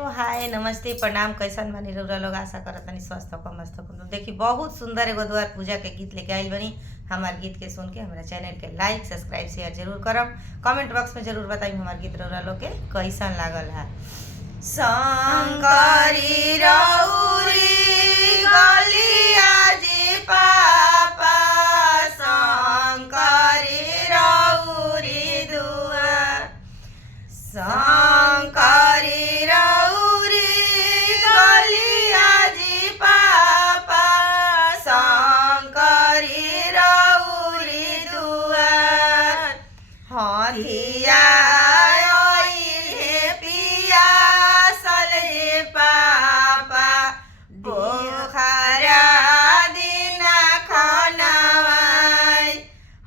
तो हाय नमस्ते प्रणाम कैसन बानी रउरा लोग आशा करत तनी स्वस्थ हो मस्त हो। तो देखी बहुत सुंदर एगो द्वार पूजा के गीत लेके आइल बनी। हमार गीत के सुन के हमारा चैनल के लाइक सब्सक्राइब शेयर जरूर करम। कमेंट बॉक्स में जरूर बताई हमार गीत रउरा लोग के कैसन लागल है। शंकरी रउरी गलिया जी पापा शंकरी रउरी दुआर शंकरी रउरी गलिया जी पापा शंकरी रउरी दुआर हथिया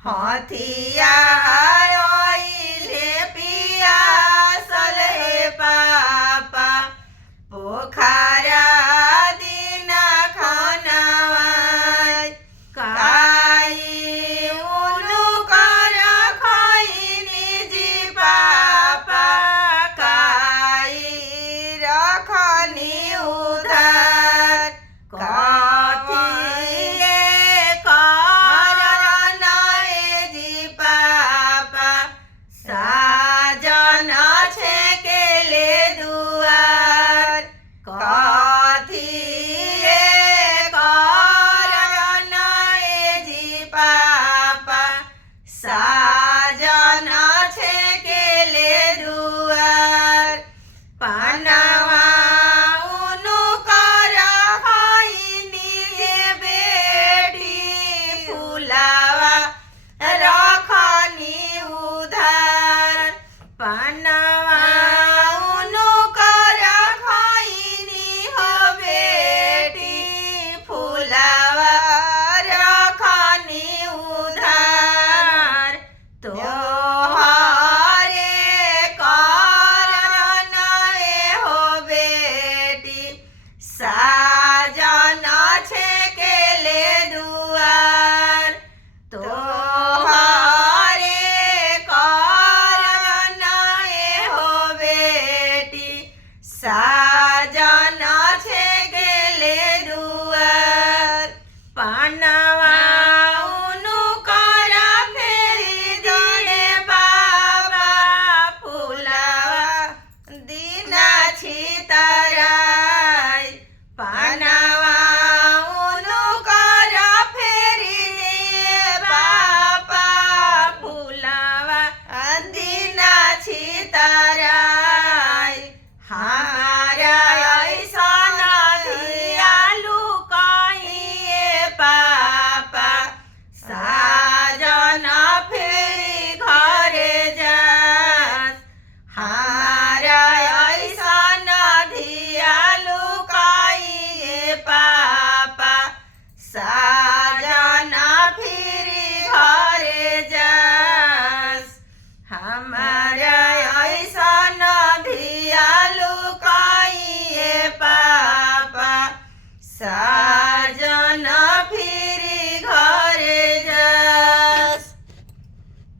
हथिया आइले पियासल हे पापा पोखरा दिना खनवाई काई उनु कर खैनी जी पापा काई रखनी उधार साजन छेकेले दुआर पानवा उनु कर खैनी बेटी फुलावा रखनी उधार पानवा उनु कर खैनी हो बेटी फुलावा रखनी उधार तोहरे कारण हो बेटी साजन छेकेले दुआर तोहरे कारण हो बेटी